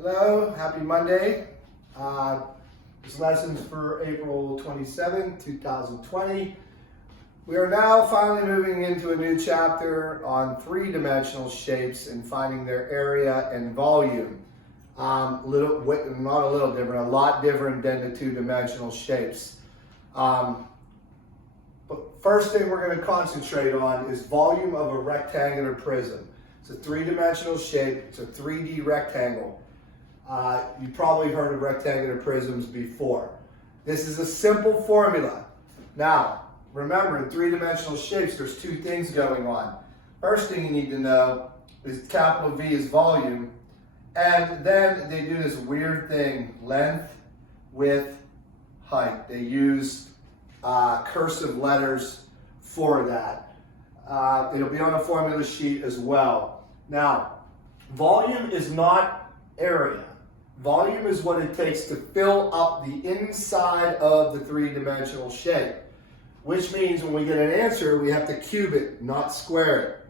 Hello, happy Monday. This lesson's for April 27, 2020. We are now finally moving into a new chapter on three-dimensional shapes and finding their area and volume. Not a little different, a lot different than the two-dimensional shapes. But first thing we're going to concentrate on is volume of a rectangular prism. It's a three-dimensional shape, it's a 3D rectangle. You probably heard of rectangular prisms before. This is a simple formula. Now, remember, in three-dimensional shapes, there's two things going on. First thing you need to know is capital V is volume, and then they do this weird thing, length, width, height. They use cursive letters for that. It'll be on a formula sheet as well. Now, volume is not area. Volume is what it takes to fill up the inside of the three-dimensional shape, which means when we get an answer, we have to cube it, not square it,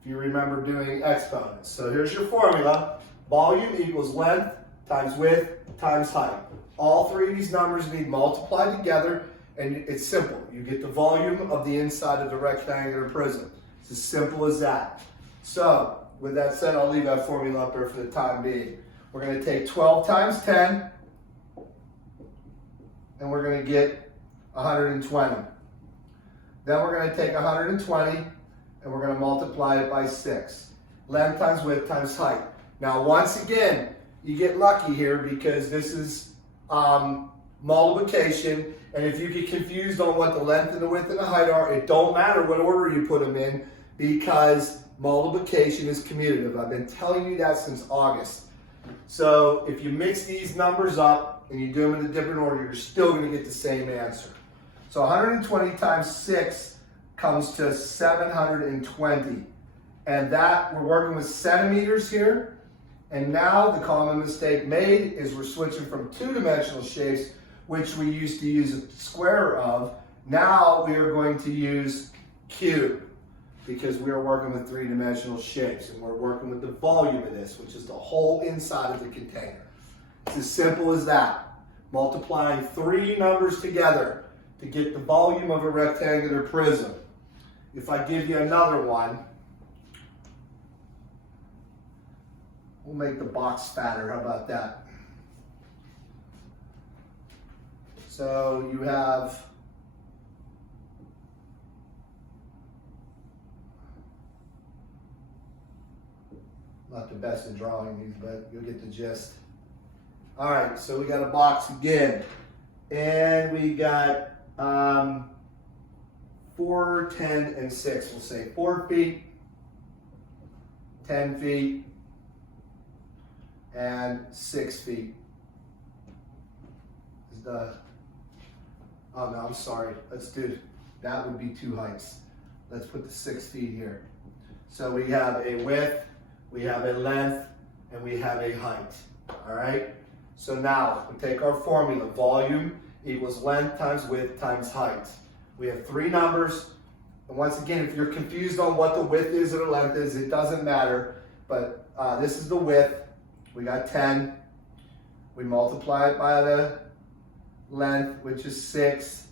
if you remember doing exponents. So here's your formula. Volume equals length times width times height. All three of these numbers need multiplied together, and it's simple. You get the volume of the inside of the rectangular prism. It's as simple as that. So, with that said, I'll leave that formula up there for the time being. We're going to take 12 times 10, and we're going to get 120. Then we're going to take 120, and we're going to multiply it by 6. Length times width times height. Now, once again, you get lucky here because this is multiplication, and if you get confused on what the length and the width and the height are, it don't matter what order you put them in because multiplication is commutative. I've been telling you that since August. So if you mix these numbers up and you do them in a different order, you're still going to get the same answer. So 120 times 6 comes to 720. And that, we're working with centimeters here. And now the common mistake made is we're switching from two-dimensional shapes, which we used to use a square of. Now we are going to use cube, because we are working with three-dimensional shapes, and we're working with the volume of this, which is the whole inside of the container. It's as simple as that. Multiplying three numbers together to get the volume of a rectangular prism. If I give you another one, we'll make the box fatter. How about that? So you have not the best at drawing these, but you'll get the gist. All right, so we got a box again. And we got 4, 10, and 6. We'll say 4 feet, 10 feet, and 6 feet. Oh no, I'm sorry. That would be two heights. Let's put the 6 feet here. So we have a width, we have a length, and we have a height, all right? So now, we take our formula. Volume equals length times width times height. We have three numbers, and once again, if you're confused on what the width is or the length is, it doesn't matter, but this is the width. We got 10. We multiply it by the length, which is 6,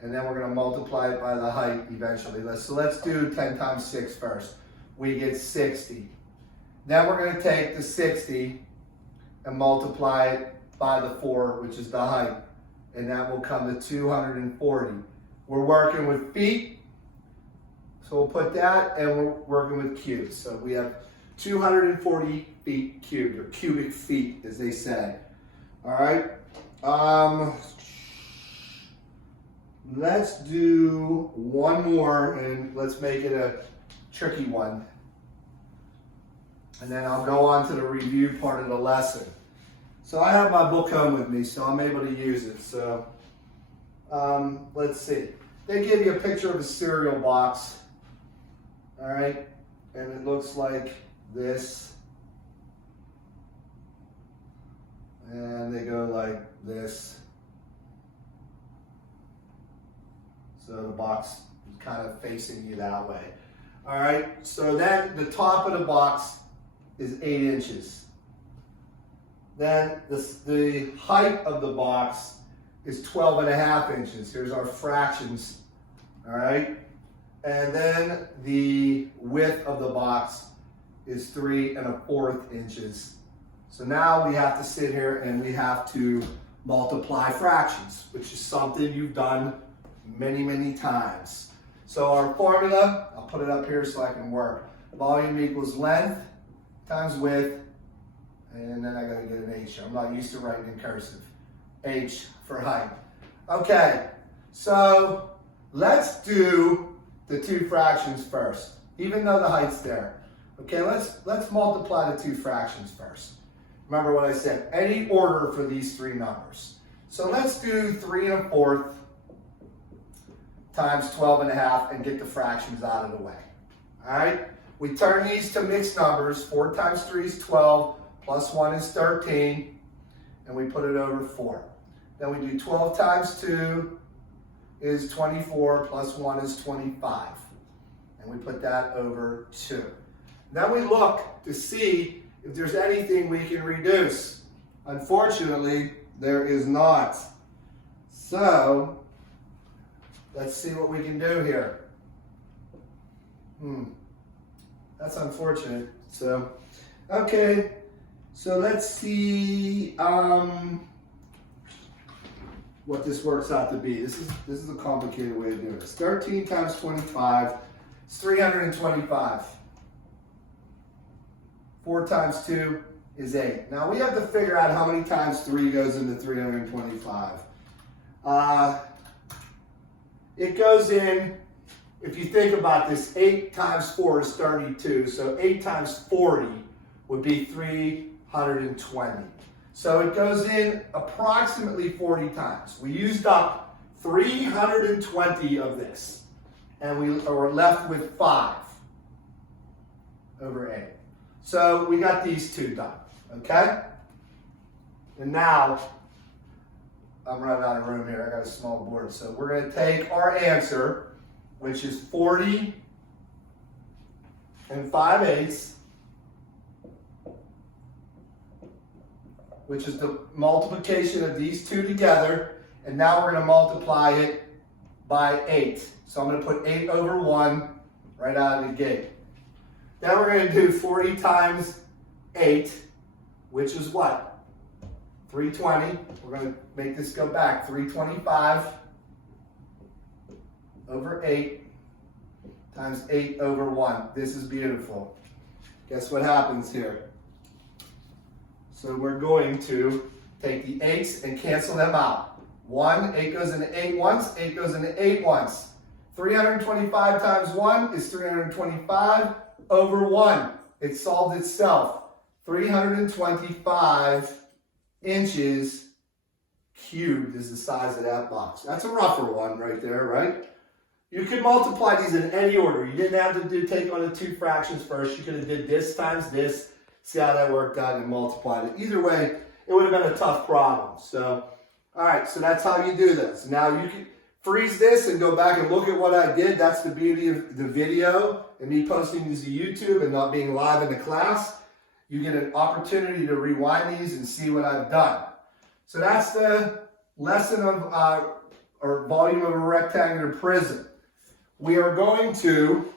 and then we're going to multiply it by the height eventually. So let's do 10 times 6 first. We get 60. Then we're going to take the 60 and multiply it by the 4, which is the height, and that will come to 240. We're working with feet, so we'll put that, and we're working with cubes. So we have 240 feet cubed, or cubic feet, as they say. All right. Let's do one more, and let's make it a tricky one. And then I'll go on to the review part of the lesson. So I have my book home with me, so I'm able to use it. So let's see. They give you a picture of a cereal box. All right. And it looks like this. And they go like this. So the box is kind of facing you that way. All right, so then the top of the box is 8 inches. Then the height of the box is 12.5 inches. Here's our fractions, all right? And then the width of the box is 3¼ inches. So now we have to sit here and we have to multiply fractions, which is something you've done many, many times. So our formula, I'll put it up here so I can work. Volume equals length times width, and then I gotta get an H. I'm not used to writing in cursive. H for height. Okay, so let's do the two fractions first, even though the height's there. Okay, let's multiply the two fractions first. Remember what I said, any order for these three numbers. So let's do 3¼ times 12.5 and get the fractions out of the way. All right, we turn these to mixed numbers. 4 times 3 is 12, plus 1 is 13, and we put it over 4. Then we do 12 times 2 is 24, plus 1 is 25, and we put that over 2. Then we look to see if there's anything we can reduce. Unfortunately, there is not. So, let's see what we can do here. That's unfortunate. So, okay. So let's see what this works out to be. This is a complicated way of doing this. 13 times 25 is 325. 4 times 2 is 8. Now we have to figure out how many times 3 goes into 325. It goes in, if you think about this, 8 times 4 is 32. So 8 times 40 would be 320. So it goes in approximately 40 times. We used up 320 of this, and we are left with 5 over 8. So we got these two done, okay? And now, I'm running out of room here. I got a small board. So we're going to take our answer, which is 40 5/8, which is the multiplication of these two together. And now we're going to multiply it by 8. So I'm going to put 8 over 1 right out of the gate. Then we're going to do 40 times 8, which is what? 320. We're going to make this go back. 325 over 8 times 8 over 1. This is beautiful. Guess what happens here? So we're going to take the 8s and cancel them out. 8 goes into 8 once, 8 goes into 8 once. 325 times 1 is 325 over 1. It solved itself. 325 inches cubed is the size of that box. That's a rougher one right there, right? You could multiply these in any order. You didn't have to take on the two fractions first. You could have did this times this, see how that worked out, and multiplied it. Either way, it would have been a tough problem. So, all right, so that's how you do this. Now you can freeze this and go back and look at what I did. That's the beauty of the video and me posting these to YouTube and not being live in the class. You get an opportunity to rewind these and see what I've done. So that's the lesson of or volume of a rectangular prism. We are going to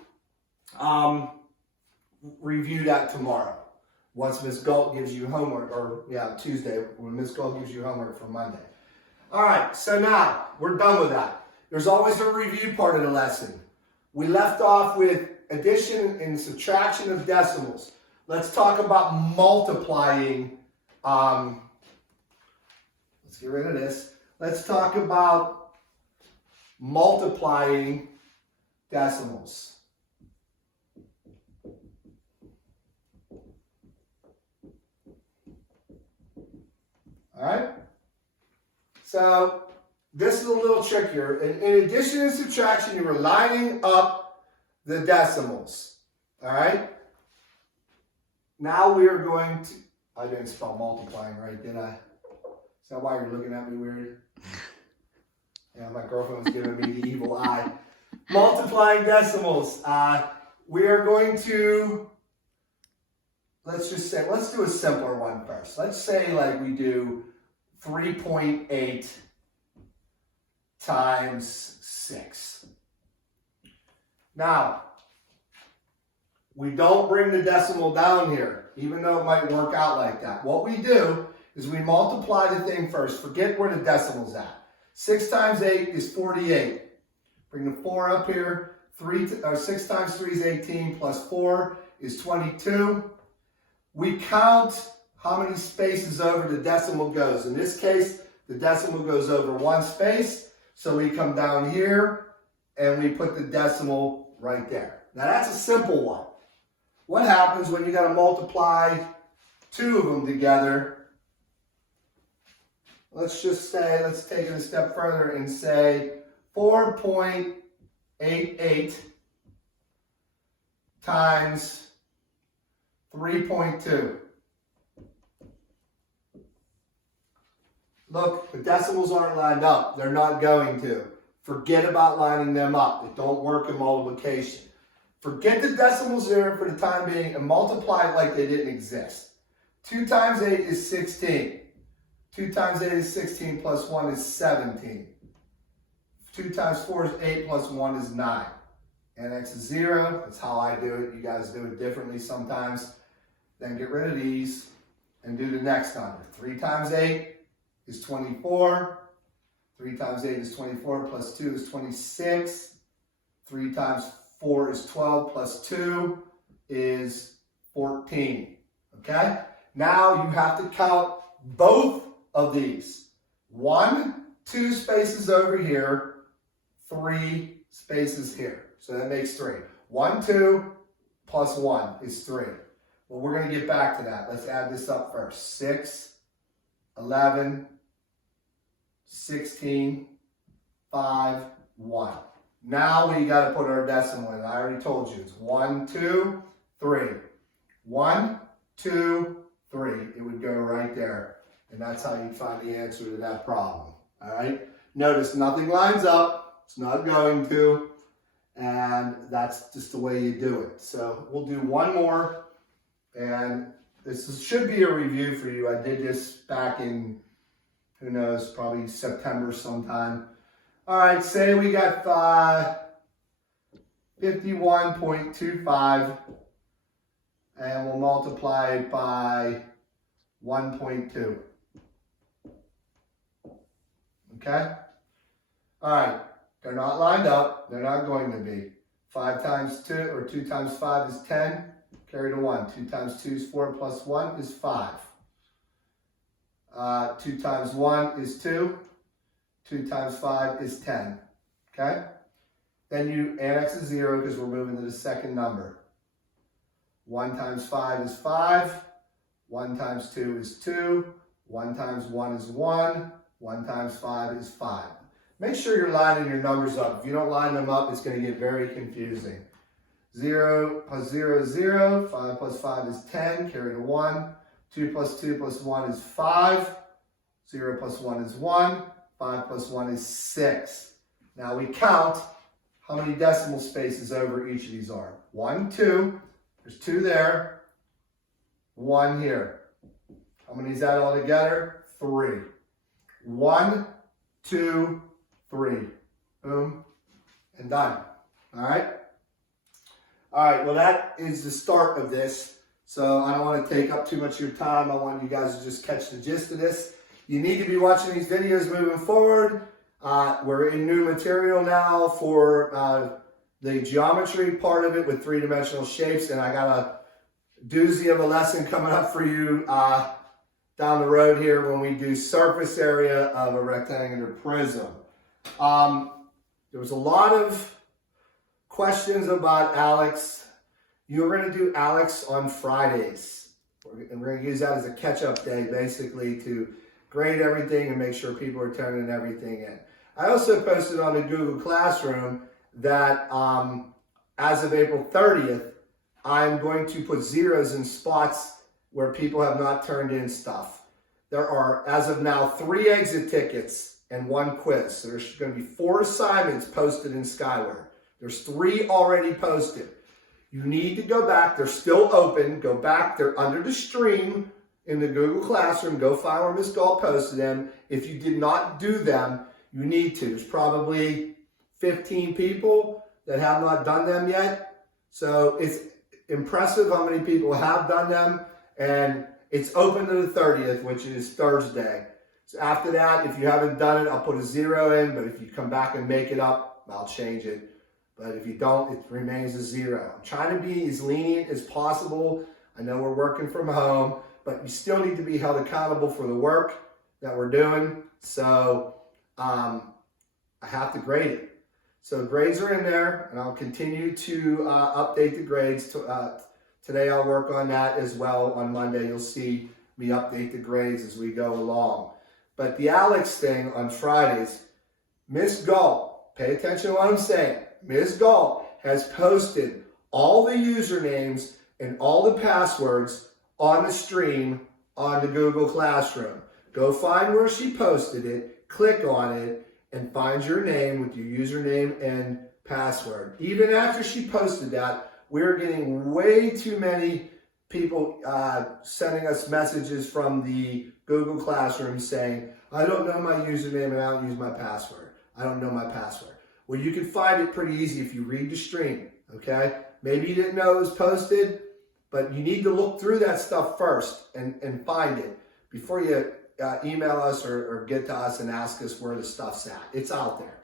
review that tomorrow once Ms. Galt gives you homework, or Tuesday when Ms. Galt gives you homework for Monday. All right, so now we're done with that. There's always a review part of the lesson. We left off with addition and subtraction of decimals. Let's talk about multiplying. Let's get rid of this. Let's talk about multiplying decimals. All right? So this is a little trickier. In addition and subtraction, you were lining up the decimals. All right? Now we are going to, I didn't spell multiplying right, did I? Is that why you're looking at me weird? Yeah, my girlfriend was giving me the evil eye. Multiplying decimals. We are going to let's just say, let's do a simpler one first. Let's say like we do 3.8 times 6. Now, we don't bring the decimal down here, even though it might work out like that. What we do is we multiply the thing first. Forget where the decimal's at. 6 times 8 is 48. Bring the 4 up here. 6 times 3 is 18, plus 4 is 22. We count how many spaces over the decimal goes. In this case, the decimal goes over 1 space. So we come down here and we put the decimal right there. Now that's a simple one. What happens when you got to multiply 2 of them together? Let's just say, let's take it a step further and say 4.88 times 3.2. Look, the decimals aren't lined up. They're not going to. Forget about lining them up. It don't work in multiplication. Forget the decimals there for the time being and multiply it like they didn't exist. 2 times 8 is 16. 2 times 8 is 16 plus 1 is 17. 2 times 4 is 8 plus 1 is 9. And x is 0. That's how I do it. You guys do it differently sometimes. Then get rid of these and do the next number. 3 times 8 is 24. 3 times 8 is 24 plus 2 is 26. 3 times 4 is 12 plus 2 is 14. Okay? Now you have to count both of these. 1, 2 spaces over here, 3 spaces here. So that makes 3. 1, 2 plus 1 is 3. Well, we're going to get back to that. Let's add this up first. 6, 11, 16, 5, 1. Now we got to put our decimal in. I already told you. It's 1, 2, 3. 1, 2, 3. It would go right there. And that's how you find the answer to that problem. All right? Notice nothing lines up. It's not going to. And that's just the way you do it. So we'll do one more. And this should be a review for you. I did this back in, who knows, probably September sometime. All right, say we got 51.25, and we'll multiply it by 1.2. Okay? All right, they're not lined up. They're not going to be. 5 times 2, or 2 times 5 is 10. Carry the 1. 2 times 2 is 4 plus 1 is 5. 2 times 1 is 2. 2 times 5 is 10. Okay? Then you annex a 0 because we're moving to the second number. 1 times 5 is 5. 1 times 2 is 2. 1 times 1 is 1. 1 times 5 is 5. Make sure you're lining your numbers up. If you don't line them up, it's going to get very confusing. 0 plus 0 is 0. 5 plus 5 is 10. Carry the 1. 2 plus 2 plus 1 is 5. 0 plus 1 is 1. 5 plus 1 is 6. Now we count how many decimal spaces over each of these are. 1, 2. There's 2 there. 1 here. How many is that all together? 3. 1, 2, 3. Boom. And done. All right? All right, well, that is the start of this. So I don't want to take up too much of your time. I want you guys to just catch the gist of this. You need to be watching these videos moving forward. We're in new material now for the geometry part of it with 3-dimensional shapes. And I got a doozy of a lesson coming up for you down the road here when we do surface area of a rectangular prism. There was a lot of questions about Alex. You're going to do Alex on Fridays. And we're going to use that as a catch-up day, basically, to grade everything and make sure people are turning everything in. I also posted on the Google Classroom that as of April 30th, I'm going to put zeros in spots where people have not turned in stuff. There are, as of now, 3 exit tickets and 1 quiz. So there's going to be 4 assignments posted in Skyward. There's 3 already posted. You need to go back. They're still open. Go back. They're under the stream in the Google Classroom. Go find where Ms. Gall posted them. If you did not do them, you need to. There's probably 15 people that have not done them yet. So it's impressive how many people have done them. And it's open to the 30th, which is Thursday. So after that, if you haven't done it, I'll put a 0 in. But if you come back and make it up, I'll change it. But if you don't, it remains a 0. I'm trying to be as lenient as possible. I know we're working from home, but you still need to be held accountable for the work that we're doing. So I have to grade it. So grades are in there, and I'll continue to update the grades. Today I'll work on that as well. On Monday, you'll see me update the grades as we go along. But the Alex thing on Fridays, Ms. Gall, pay attention to what I'm saying. Ms. Gall has posted all the usernames and all the passwords on the stream on the Google Classroom. Go find where she posted it, click on it, and find your name with your username and password. Even after she posted that, we're getting way too many people sending us messages from the Google Classroom saying, I don't know my username and I don't use my password. I don't know my password. Well, you can find it pretty easy if you read the stream, okay? Maybe you didn't know it was posted, but you need to look through that stuff first and find it before you email us or get to us and ask us where the stuff's at. It's out there,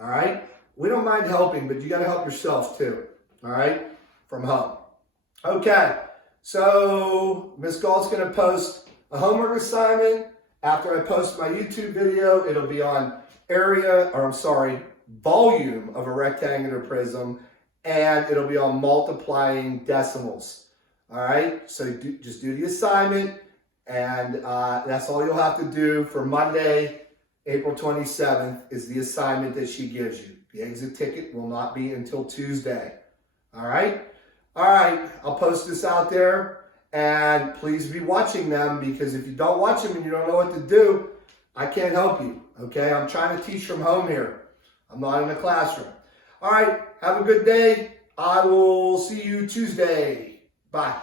all right? We don't mind helping, but you got to help yourself too, all right, from home. Okay, so Ms. Gall's going to post a homework assignment. After I post my YouTube video, it'll be on volume of a rectangular prism, and it'll be on multiplying decimals. All right, so just do the assignment, and that's all you'll have to do for Monday, April 27th, is the assignment that she gives you. The exit ticket will not be until Tuesday. All right, I'll post this out there, and please be watching them, because if you don't watch them and you don't know what to do, I can't help you, okay? I'm trying to teach from home here. I'm not in the classroom. All right, have a good day. I will see you Tuesday. Bye.